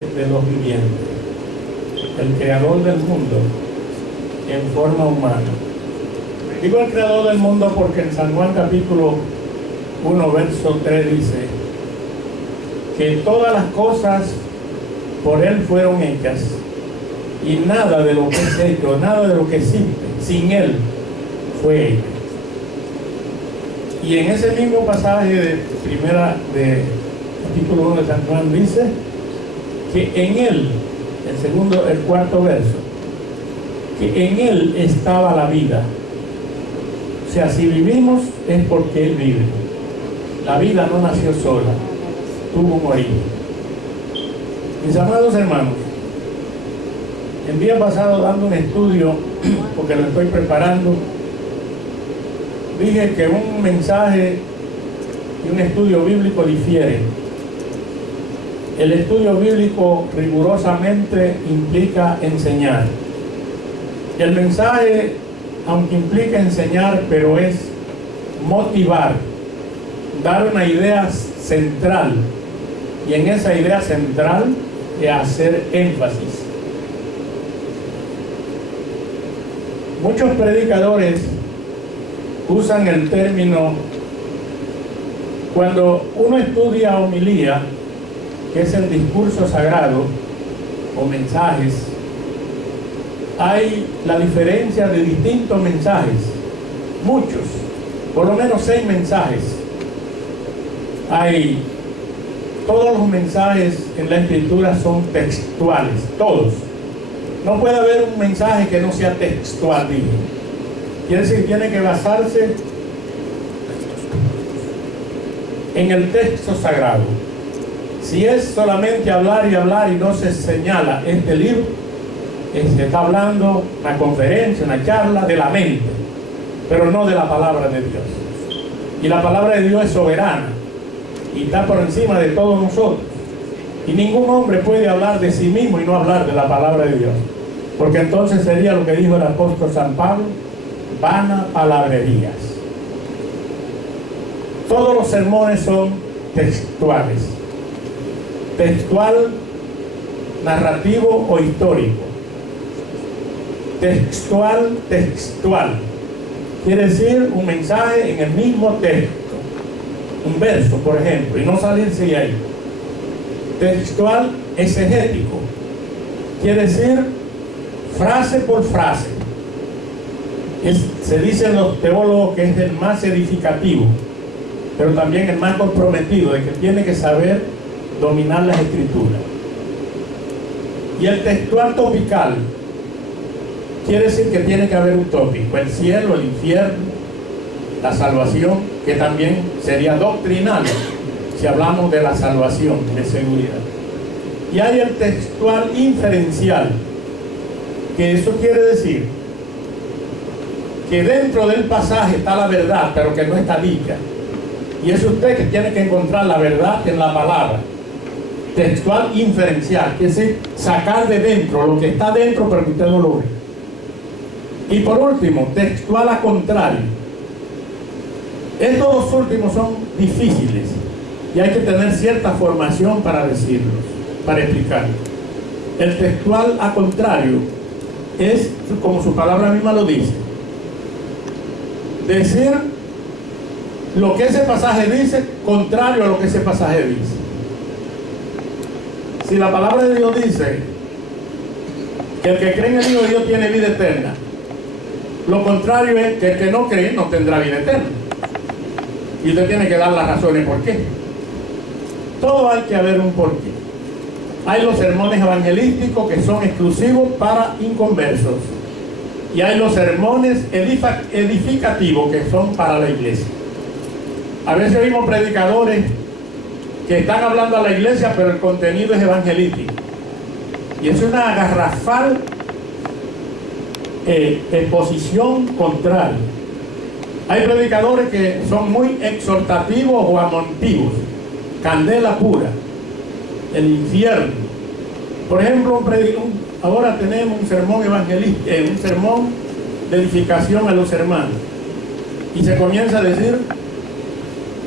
de los vivientes, el creador del mundo en forma humana. Digo el creador del mundo porque en San Juan capítulo 1 verso 3 dice que todas las cosas por él fueron hechas y nada de lo que es hecho, nada de lo que existe sin él fue hecho. Y en ese mismo pasaje de capítulo 1 de San Juan dice que en él, el cuarto verso, que en él estaba la vida. O sea, si vivimos es porque él vive. La vida no nació sola, tuvo un origen. Mis amados hermanos, el día pasado, dando un estudio, porque lo estoy preparando, dije que un mensaje y un estudio bíblico difieren. El estudio bíblico rigurosamente implica enseñar. El mensaje, aunque implica enseñar, pero es motivar, dar una idea central, y en esa idea central hacer énfasis. Muchos predicadores usan el término, cuando uno estudia homilía, que es el discurso sagrado o mensajes, hay la diferencia de distintos mensajes, muchos, por lo menos 6 mensajes. Todos los mensajes en la escritura son textuales, todos. No puede haber un mensaje que no sea textual, digo. Quiere decir que tiene que basarse en el texto sagrado. Si es solamente hablar y no se señala este libro, se está hablando una conferencia, una charla de la mente, pero no de la palabra de Dios. Y la palabra de Dios es soberana y está por encima de todos nosotros. Y ningún hombre puede hablar de sí mismo y no hablar de la palabra de Dios, porque entonces sería lo que dijo el apóstol San Pablo: vana palabrerías. Todos los sermones son textuales. Textual, narrativo o histórico. Textual. Quiere decir un mensaje en el mismo texto. Un verso, por ejemplo, y no salirse de ahí. Textual exegético. Quiere decir frase por frase. Se dicen los teólogos que es el más edificativo, pero también el más comprometido, de que tiene que saber dominar las escrituras. Y el textual topical quiere decir que tiene que haber un tópico: el cielo, el infierno, la salvación, que también sería doctrinal si hablamos de la salvación, de seguridad. Y hay el textual inferencial, que eso quiere decir que dentro del pasaje está la verdad, pero que no está dicha, y es usted que tiene que encontrar la verdad en la palabra. Textual inferencial, que es decir, sacar de dentro lo que está dentro, pero que usted no lo ve. Y por último, textual a contrario. Estos dos últimos son difíciles y hay que tener cierta formación para decirlos, para explicarlos. El textual a contrario es, como su palabra misma lo dice, decir lo que ese pasaje dice contrario a lo que ese pasaje dice. Si la palabra de Dios dice que el que cree en el Hijo de Dios tiene vida eterna, lo contrario es que el que no cree no tendrá vida eterna. Y usted tiene que dar las razones por qué. Todo hay que haber un porqué. Hay los sermones evangelísticos que son exclusivos para inconversos, y hay los sermones edificativos que son para la iglesia. A veces vimos predicadores que están hablando a la iglesia, pero el contenido es evangelístico, y es una garrafal exposición contraria. Hay predicadores que son muy exhortativos o amontivos, candela pura, el infierno. Por ejemplo, ahora tenemos un sermón evangelístico, un sermón de edificación a los hermanos, y se comienza a decir: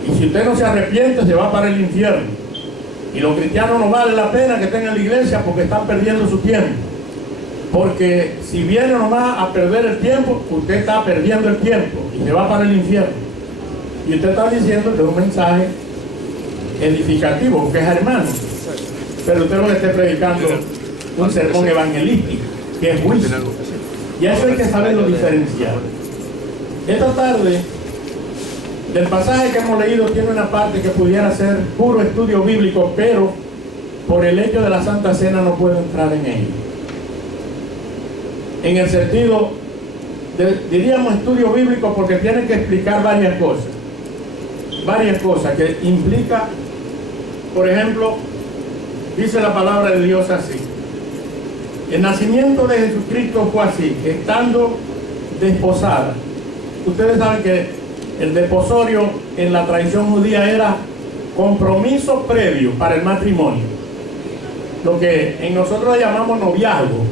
y si usted no se arrepiente, se va para el infierno. Y los cristianos no vale la pena que estén en la iglesia porque están perdiendo su tiempo. Porque si viene nomás a perder el tiempo, usted está perdiendo el tiempo y se va para el infierno. Y usted está diciendo que es un mensaje edificativo, porque es hermano. Pero usted lo que esté predicando un sermón evangelístico, que es juicio. Y eso hay que saberlo diferenciar. Esta tarde, del pasaje que hemos leído, tiene una parte que pudiera ser puro estudio bíblico, pero por el hecho de la Santa Cena no puedo entrar en ello. En el sentido, diríamos estudio bíblico, porque tiene que explicar varias cosas que implica. Por ejemplo, dice la palabra de Dios así: el nacimiento de Jesucristo fue así, estando desposada. Ustedes saben que el desposorio en la tradición judía era compromiso previo para el matrimonio, lo que en nosotros llamamos noviazgo,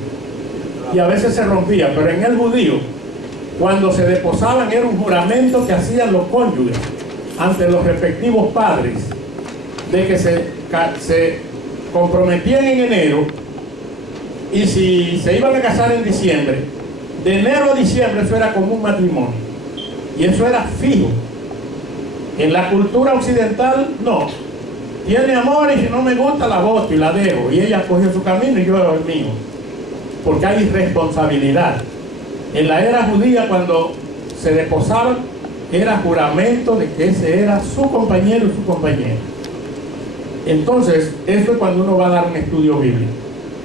y a veces se rompía, pero en el judío, cuando se desposaban, era un juramento que hacían los cónyuges ante los respectivos padres, de que se comprometían en enero, y si se iban a casar en diciembre, de enero a diciembre, eso era como un matrimonio, y eso era fijo. En la cultura occidental, no. Tiene amor y si no me gusta la voto y la dejo, y ella cogió su camino y yo el mío, porque hay responsabilidad. En la era judía, cuando se desposaban, era juramento de que ese era su compañero y su compañera. Entonces, esto es cuando uno va a dar un estudio bíblico.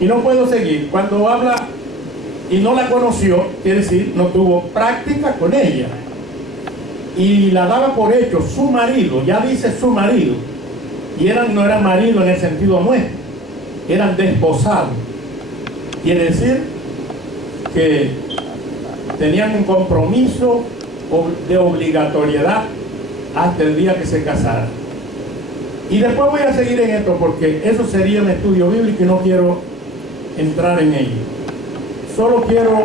Y no puedo seguir. Cuando habla y no la conoció, quiere decir, no tuvo práctica con ella. Y la daba por hecho su marido, ya dice su marido. Y no eran marido en el sentido nuestro, eran desposados. Quiere decir que tenían un compromiso de obligatoriedad hasta el día que se casaran. Y después voy a seguir en esto, porque eso sería un estudio bíblico y no quiero entrar en ello. Solo quiero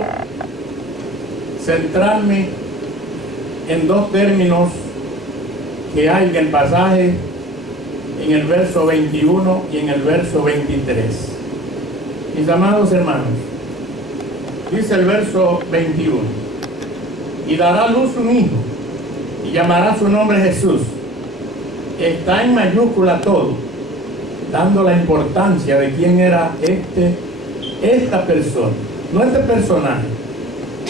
centrarme en dos términos que hay en el pasaje, en el verso 21 y en el verso 23. Mis amados hermanos, dice el verso 21: y dará a luz un hijo, y llamará su nombre Jesús. Está en mayúscula todo, dando la importancia de quién era esta persona, no este personaje,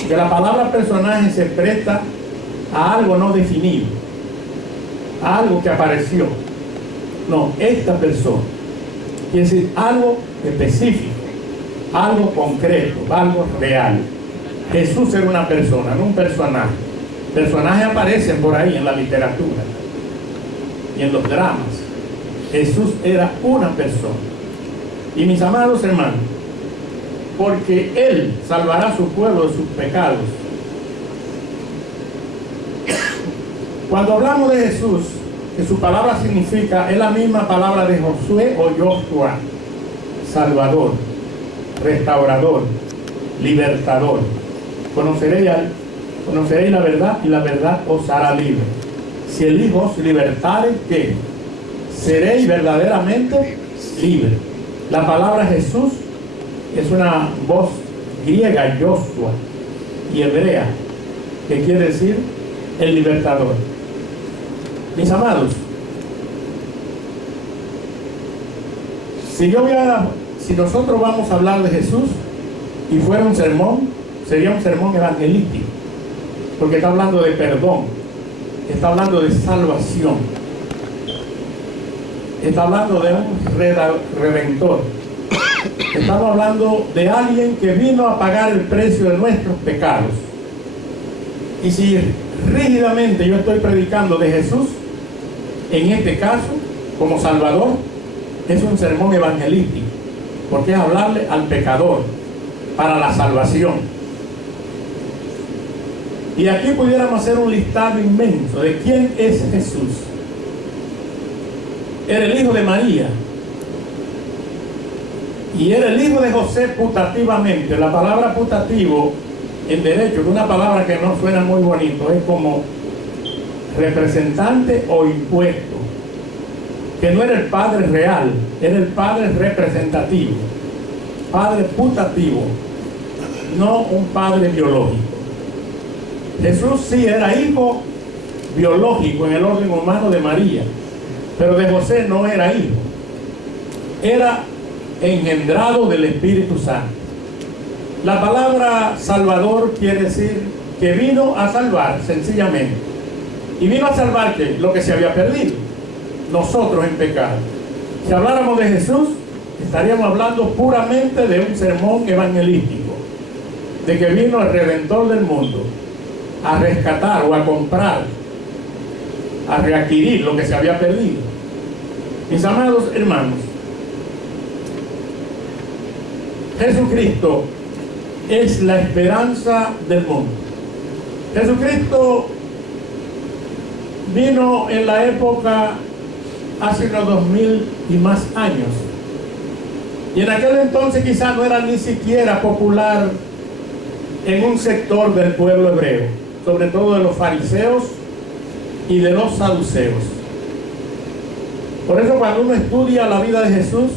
que la palabra personaje se presta a algo no definido, a algo que apareció. No, esta persona quiere decir algo específico, algo concreto, algo real. Jesús era una persona, no un personaje. Personajes aparecen por ahí en la literatura y en los dramas. Jesús era una persona. Y mis amados hermanos, porque Él salvará a su pueblo de sus pecados. Cuando hablamos de Jesús, que su palabra significa, es la misma palabra de Josué o Joshua: Salvador, restaurador, libertador. Conoceréis la verdad y la verdad os hará libre. Si el Hijo os libertare, ¿qué? Seréis verdaderamente libres. La palabra Jesús es una voz griega, Joshua, y hebrea, que quiere decir el libertador. Mis amados, si nosotros vamos a hablar de Jesús y fuera un sermón, sería un sermón evangelístico, porque está hablando de perdón, está hablando de salvación, está hablando de un redentor, estamos hablando de alguien que vino a pagar el precio de nuestros pecados. Y si rígidamente yo estoy predicando de Jesús, en este caso, como Salvador, es un sermón evangelístico, porque es hablarle al pecador para la salvación. Y aquí pudiéramos hacer un listado inmenso de quién es Jesús. Era el hijo de María y era el hijo de José putativamente. La palabra putativo en derecho es una palabra que no suena muy bonito, es como representante o impuesto. que no era el Padre real, era el Padre representativo, Padre putativo, no un Padre biológico. Jesús sí era hijo biológico en el orden humano de María, pero de José no era hijo, era engendrado del Espíritu Santo. La palabra Salvador quiere decir que vino a salvar, sencillamente. Y vino a salvar ¿qué? Lo que se había perdido, nosotros en pecado. Si habláramos de Jesús, estaríamos hablando puramente de un sermón evangelístico, de que vino el Redentor del mundo a rescatar o a comprar, a readquirir lo que se había perdido. Mis amados hermanos, Jesucristo es la esperanza del mundo. Jesucristo vino en la época hace unos 2000 y más años, y en aquel entonces quizás no era ni siquiera popular en un sector del pueblo hebreo, sobre todo de los fariseos y de los saduceos. Por eso cuando uno estudia la vida de Jesús,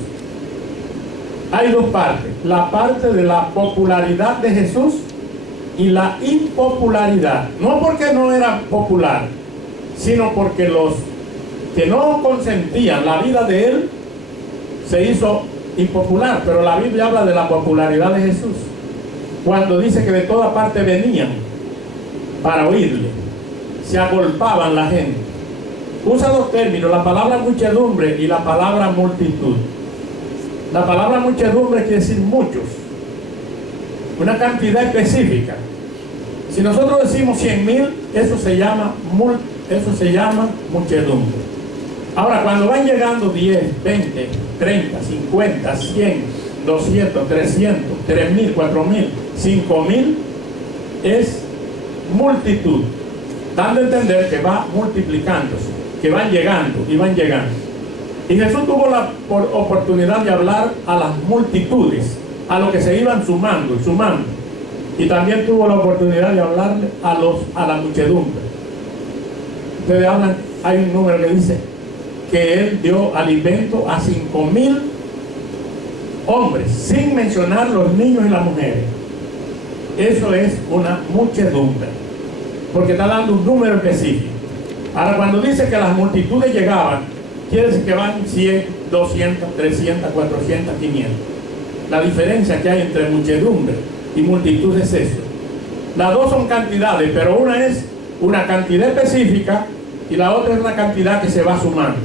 hay dos partes: la parte de la popularidad de Jesús y la impopularidad. No porque no era popular, sino porque los que no consentían la vida de él se hizo impopular. Pero la Biblia habla de la popularidad de Jesús cuando dice que de toda parte venían para oírle, se agolpaban la gente. Usa dos términos, la palabra muchedumbre y la palabra multitud. La palabra muchedumbre quiere decir muchos, una cantidad específica. Si nosotros decimos 100,000, eso se llama muchedumbre. Ahora, cuando van llegando 10, 20, 30, 50, 100, 200, 300, 3,000, 4,000, 5,000, es multitud, dando a entender que va multiplicándose, que van llegando y van llegando. Y Jesús tuvo la oportunidad de hablar a las multitudes, a los que se iban sumando y sumando. Y también tuvo la oportunidad de hablarle a la muchedumbre. Ustedes hablan, hay un número que dice que él dio alimento a 5,000 hombres, sin mencionar los niños y las mujeres. Eso es una muchedumbre, porque está dando un número específico. Ahora, cuando dice que las multitudes llegaban, quiere decir que van 100, 200, 300, 400, 500. La diferencia que hay entre muchedumbre y multitud es eso. Las dos son cantidades, pero una es una cantidad específica y la otra es una cantidad que se va sumando.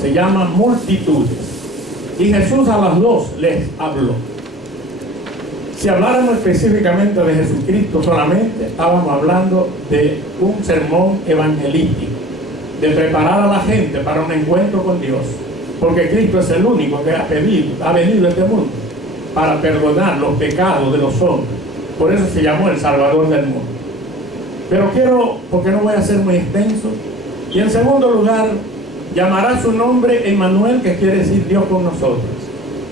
Se llama multitudes. Y Jesús a las dos les habló. Si habláramos específicamente de Jesucristo solamente, estábamos hablando de un sermón evangelístico, de preparar a la gente para un encuentro con Dios, porque Cristo es el único que ha venido a este mundo para perdonar los pecados de los hombres. Por eso se llamó el Salvador del mundo. Pero porque no voy a ser muy extenso, y en segundo lugar, llamará su nombre Emmanuel, que quiere decir Dios con nosotros.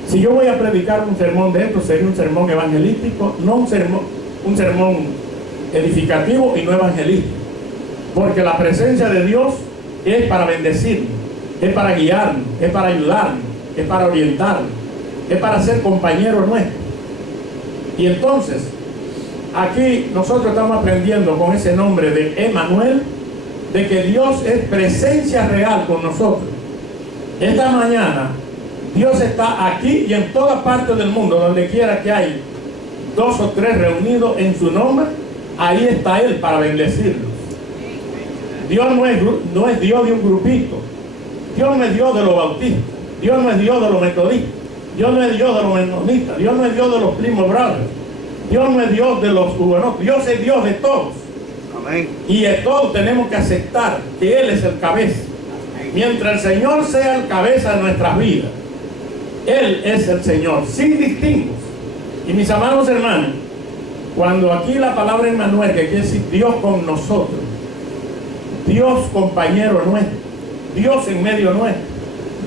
Si yo voy a predicar un sermón de esto, sería un sermón evangelístico, no un sermón edificativo y no evangelístico, porque la presencia de Dios es para bendecirnos, es para guiarnos, es para ayudarnos, es para orientarnos, es para ser compañeros nuestros. Y entonces, aquí nosotros estamos aprendiendo con ese nombre de Emmanuel, de que Dios es presencia real con nosotros. Esta mañana, Dios está aquí y en toda parte del mundo, donde quiera que hay 2 o 3 reunidos en su nombre, ahí está Él para bendecirlos. Dios no es Dios de un grupito. Dios no es Dios de los bautistas. Dios no es Dios de los metodistas. Dios no es Dios de los menonistas. Dios no es Dios de los Plymouth Brothers. Dios no es Dios de los hugonotes. Dios es Dios de todos. Amén. Y de todos tenemos que aceptar que Él es el cabeza. Mientras el Señor sea el cabeza de nuestras vidas, Él es el Señor, sin distingos. Y mis amados hermanos, cuando aquí la palabra Emmanuel, que quiere decir Dios con nosotros, Dios compañero nuestro, Dios en medio nuestro,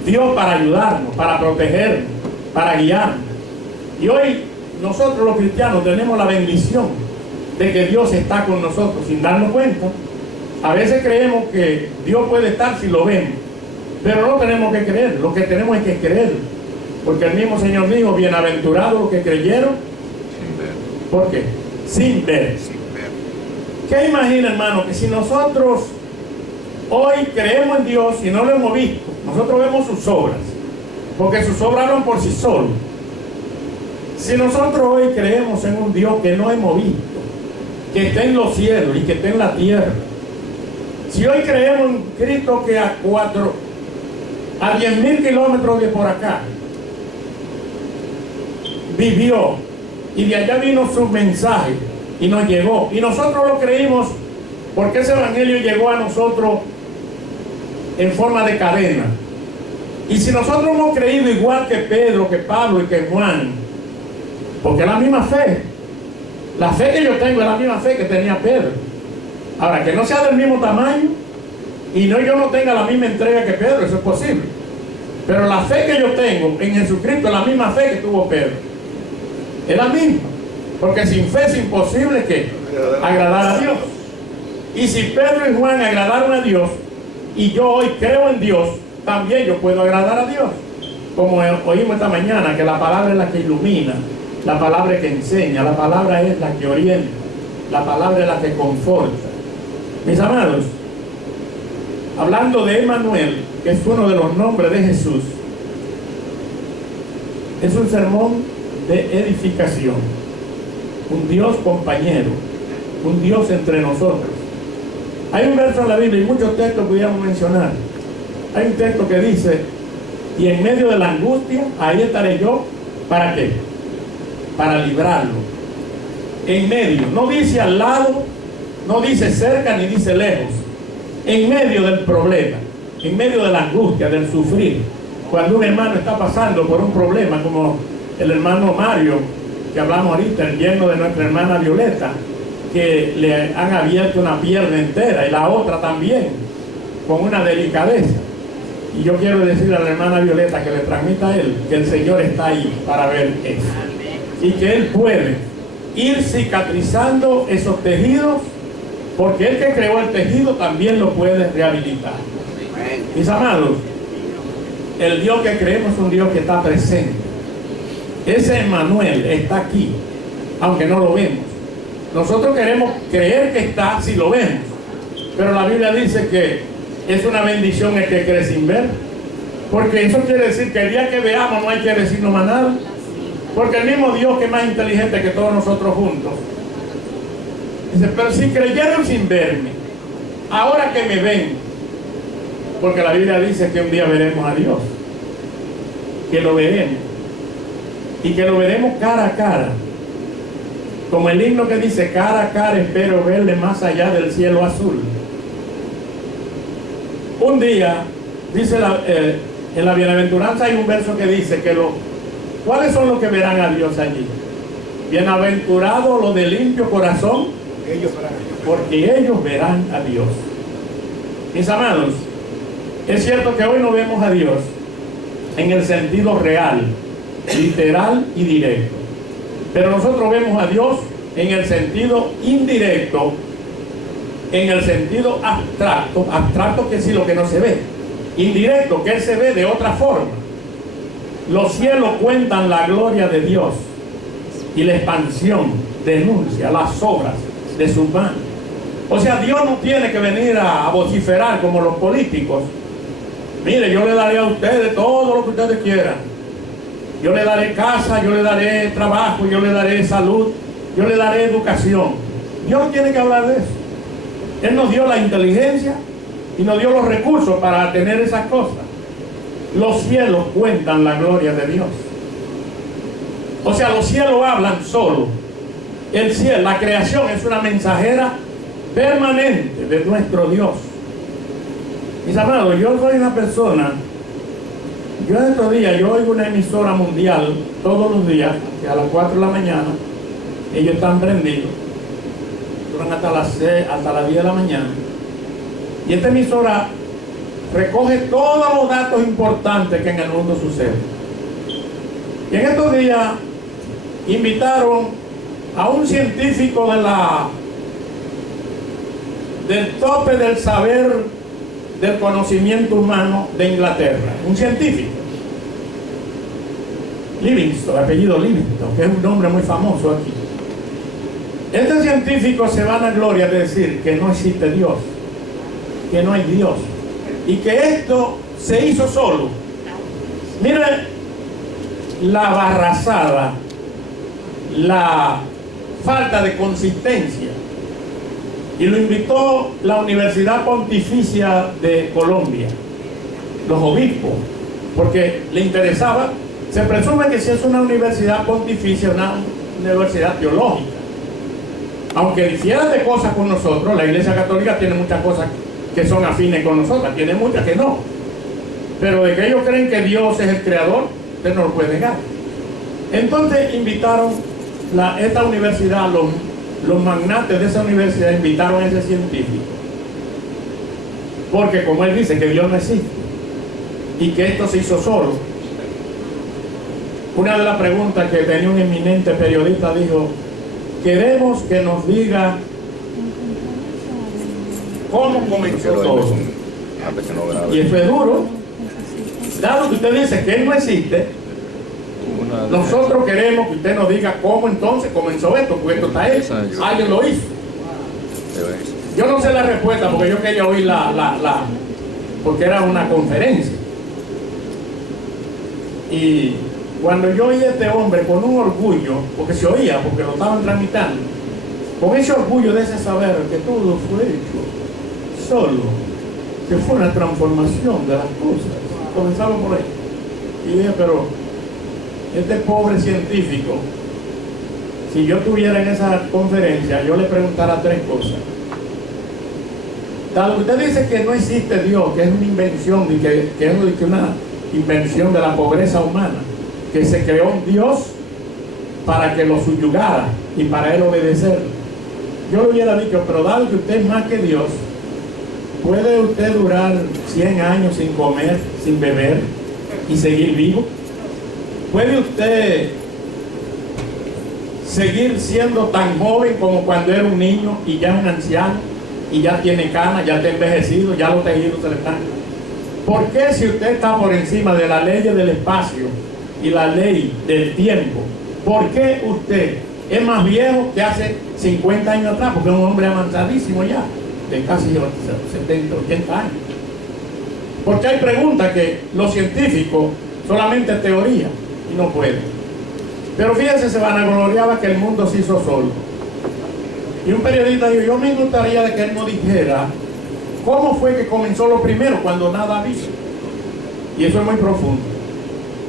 Dios para ayudarnos, para protegernos, para guiarnos. Y hoy nosotros los cristianos tenemos la bendición de que Dios está con nosotros sin darnos cuenta. A veces creemos que Dios puede estar si lo vemos, Pero no tenemos que creer, lo que tenemos es que creer. Porque el mismo Señor dijo, bienaventurados los que creyeron. Sin ver. ¿Por qué? Sin ver. Sin ver. ¿Qué imagina, hermano? Que si nosotros hoy creemos en Dios y no lo hemos visto, nosotros vemos sus obras, porque sus obras hablan por sí solos. Si nosotros hoy creemos en un Dios que no hemos visto, que está en los cielos y que está en la tierra, si hoy creemos en Cristo que a 10.000 kilómetros de por acá vivió y de allá vino su mensaje y nos llegó, y nosotros lo creímos porque ese evangelio llegó a nosotros en forma de cadena. Y si nosotros hemos creído igual que Pedro, que Pablo y que Juan, porque es la misma fe, la fe que yo tengo es la misma fe que tenía Pedro. Ahora, que no sea del mismo tamaño y yo no tenga la misma entrega que Pedro, eso es posible, pero la fe que yo tengo en Jesucristo es la misma fe que tuvo Pedro, es la misma, porque sin fe es imposible que agradar a Dios. Y si Pedro y Juan agradaron a Dios y yo hoy creo en Dios, también yo puedo agradar a Dios. Como oímos esta mañana, que la palabra es la que ilumina, la palabra es que enseña, la palabra es la que orienta, la palabra es la que conforta. Mis amados, hablando de Emmanuel, que es uno de los nombres de Jesús, es un sermón de edificación, un Dios compañero, un Dios entre nosotros. Hay un verso en la Biblia y muchos textos pudiéramos mencionar. Hay un texto que dice, y en medio de la angustia, ahí estaré yo, ¿para qué? Para librarlo. En medio, no dice al lado, no dice cerca ni dice lejos. En medio del problema, en medio de la angustia, del sufrir. Cuando un hermano está pasando por un problema, como el hermano Mario, que hablamos ahorita, el yerno de nuestra hermana Violeta, que le han abierto una pierna entera y la otra también, con una delicadeza. Y yo quiero decirle a la hermana Violeta que le transmita a él que el Señor está ahí para ver eso. Y que Él puede ir cicatrizando esos tejidos, porque el que creó el tejido también lo puede rehabilitar. Mis amados, el Dios que creemos es un Dios que está presente. Ese Emmanuel está aquí, aunque no lo vemos. Nosotros queremos creer que está si lo vemos, pero la Biblia dice que es una bendición el que cree sin ver, porque eso quiere decir que el día que veamos no hay que decirnos más nada, porque el mismo Dios, que es más inteligente que todos nosotros juntos, dice, pero si creyeron sin verme, ahora que me ven, porque la Biblia dice que un día veremos a Dios, que lo veremos, y que lo veremos cara a cara, como el himno que dice, cara a cara espero verle más allá del cielo azul. Un día, dice en la bienaventuranza hay un verso que dice que ¿cuáles son los que verán a Dios allí? Bienaventurados los de limpio corazón, porque ellos verán a Dios. Mis amados, es cierto que hoy no vemos a Dios en el sentido real, literal y directo, pero nosotros vemos a Dios en el sentido indirecto, en el sentido abstracto, abstracto que es lo que no se ve, indirecto que Él se ve de otra forma. Los cielos cuentan la gloria de Dios y la expansión denuncia las obras de sus manos. O sea, Dios no tiene que venir a vociferar como los políticos. Mire, yo le daré a ustedes todo lo que ustedes quieran. Yo le daré casa, yo le daré trabajo, yo le daré salud, yo le daré educación. Dios no tiene que hablar de eso. Él nos dio la inteligencia y nos dio los recursos para tener esas cosas. Los cielos cuentan la gloria de Dios. O sea, los cielos hablan solo. El cielo, la creación es una mensajera permanente de nuestro Dios. Mis amados, yo soy una persona, yo en estos días, yo oigo una emisora mundial todos los días, que a las 4 de la mañana, ellos están prendidos, duran hasta las 10 de la mañana, y esta emisora recoge todos los datos importantes que en el mundo suceden. Y en estos días invitaron a un científico del tope del saber del conocimiento humano de Inglaterra, un científico, Livingstone, apellido Livingstone, que es un nombre muy famoso aquí. Este científico se vanagloria de decir que no existe Dios, que no hay Dios, y que esto se hizo solo. Mire la barrazada, la falta de consistencia. Y lo invitó la Universidad Pontificia de Colombia, los obispos, porque le interesaba. Se presume que si es una universidad pontificia, una universidad teológica, aunque difiera de cosas con nosotros, la Iglesia Católica tiene muchas cosas que son afines con nosotras, tiene muchas que no, pero de que ellos creen que Dios es el creador, usted no lo puede negar. Entonces invitaron esta universidad, los magnates de esa universidad invitaron a ese científico, porque como él dice que Dios no existe y que esto se hizo solo. Una de las preguntas que tenía un eminente periodista dijo: queremos que nos diga cómo comenzó todo. Y eso es duro. Dado que usted dice que él no existe, nosotros queremos que usted nos diga cómo entonces comenzó esto, porque esto está hecho, alguien lo hizo. Yo no sé la respuesta porque yo quería oír porque era una conferencia. Y cuando yo oí a este hombre con un orgullo, porque se oía, porque lo estaban tramitando, con ese orgullo de ese saber que todo fue hecho solo, que fue una transformación de las cosas, comenzamos por ahí. Y dije, pero este pobre científico, si yo estuviera en esa conferencia, yo le preguntara tres cosas. Dado que usted dice que no existe Dios, que es una invención, y que es una invención de la pobreza humana, que se creó un Dios para que lo subyugara y para él obedecer. Yo le hubiera dicho, pero dado que usted es más que Dios, ¿puede usted durar 100 años sin comer, sin beber y seguir vivo? ¿Puede usted seguir siendo tan joven como cuando era un niño y ya es un anciano y ya tiene canas, ya está envejecido, ya los tejidos se le están? ¿Por qué, si usted está por encima de la ley del espacio y la ley del tiempo, por qué usted es más viejo que hace 50 años atrás? Porque es un hombre avanzadísimo ya, de casi 70, 80 años. Porque hay preguntas que los científicos solamente teoría y no pueden. Pero fíjense, se vanagloriaba que el mundo se hizo solo. Y un periodista dijo, yo me gustaría de que él nos dijera cómo fue que comenzó lo primero cuando nada había. Y eso es muy profundo,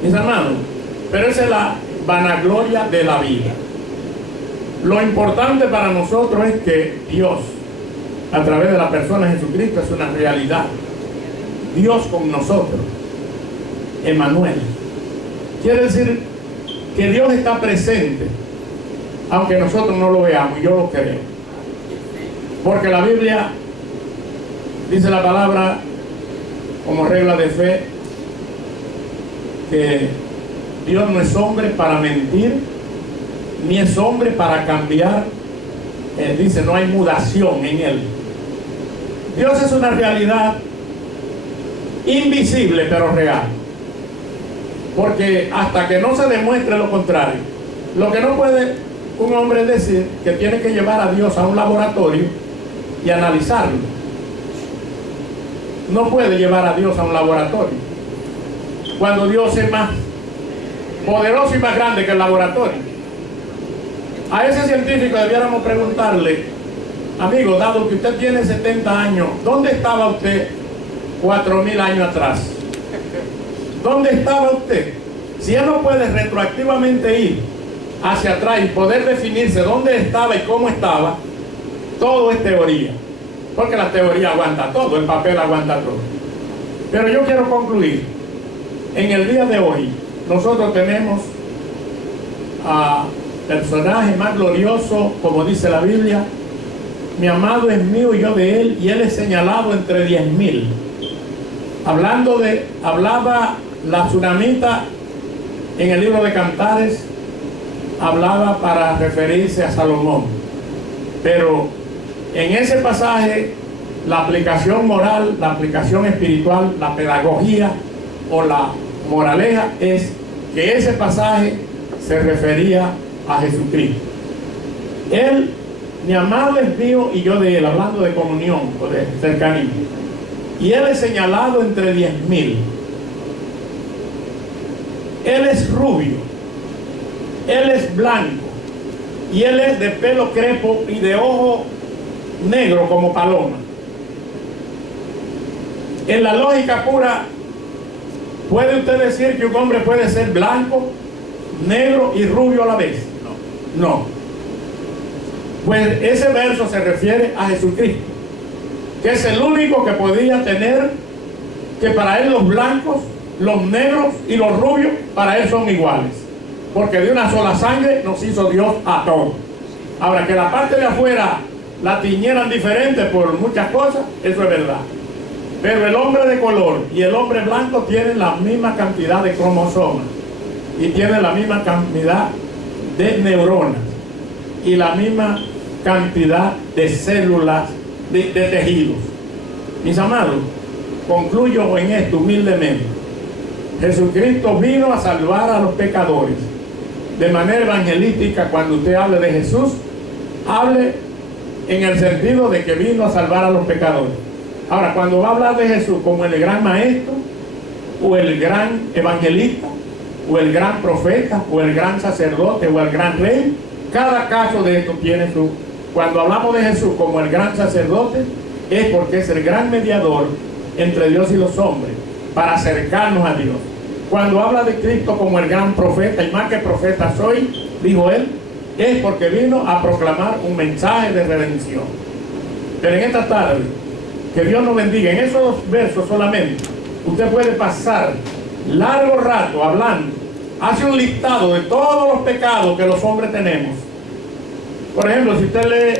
mis hermanos. Pero esa es la vanagloria de la vida. Lo importante para nosotros es que Dios, a través de la persona de Jesucristo, es una realidad. Dios con nosotros, Emmanuel. Quiere decir que Dios está presente, aunque nosotros no lo veamos, y yo lo creo. Porque la Biblia dice la palabra como regla de fe que Dios no es hombre para mentir, ni es hombre para cambiar. Dice, no hay mudación en él. Dios es una realidad invisible pero real, porque hasta que no se demuestre lo contrario, lo que no puede un hombre decir que tiene que llevar a Dios a un laboratorio y analizarlo. No puede llevar a Dios a un laboratorio cuando Dios es más poderoso y más grande que el laboratorio. A ese científico debiéramos preguntarle, amigo, dado que usted tiene 70 años, ¿dónde estaba usted 4000 años atrás? ¿Dónde estaba usted? Si él no puede retroactivamente ir hacia atrás y poder definirse dónde estaba y cómo estaba, todo es teoría, porque la teoría aguanta todo, el papel aguanta todo. Pero yo quiero concluir. En el día de hoy nosotros tenemos a personaje más glorioso, como dice la Biblia, mi amado es mío y yo de él, y él es señalado entre 10,000. Hablaba la tsunamita en el libro de Cantares, hablaba para referirse a Salomón, pero en ese pasaje la aplicación moral, la aplicación espiritual, la pedagogía o la moraleja es que ese pasaje se refería a Jesucristo. Él, mi amado es mío y yo de él, hablando de comunión o de cercanía. Y él es señalado entre 10,000. Él es rubio, él es blanco y él es de pelo crepo y de ojo negro como paloma. En la lógica pura, ¿puede usted decir que un hombre puede ser blanco, negro y rubio a la vez? No. No. Pues ese verso se refiere a Jesucristo, que es el único que podía tener, que para él los blancos, los negros y los rubios, para él son iguales. Porque de una sola sangre nos hizo Dios a todos. Ahora, que la parte de afuera la tiñeran diferente por muchas cosas, eso es verdad. Pero el hombre de color y el hombre blanco tienen la misma cantidad de cromosomas y tienen la misma cantidad de neuronas y la misma cantidad de células, de tejidos. Mis amados, concluyo en esto humildemente. Jesucristo vino a salvar a los pecadores. De manera evangelística, cuando usted hable de Jesús, hable en el sentido de que vino a salvar a los pecadores. Ahora, cuando va a hablar de Jesús como el gran maestro, o el gran evangelista, o el gran profeta, o el gran sacerdote, o el gran rey, cada caso de esto tiene su... Cuando hablamos de Jesús como el gran sacerdote, es porque es el gran mediador entre Dios y los hombres, para acercarnos a Dios. Cuando habla de Cristo como el gran profeta, y más que profeta soy, dijo él, es porque vino a proclamar un mensaje de redención. Pero en esta tarde, que Dios nos bendiga. En esos dos versos solamente, usted puede pasar largo rato hablando. Hace un listado de todos los pecados que los hombres tenemos. Por ejemplo, si usted lee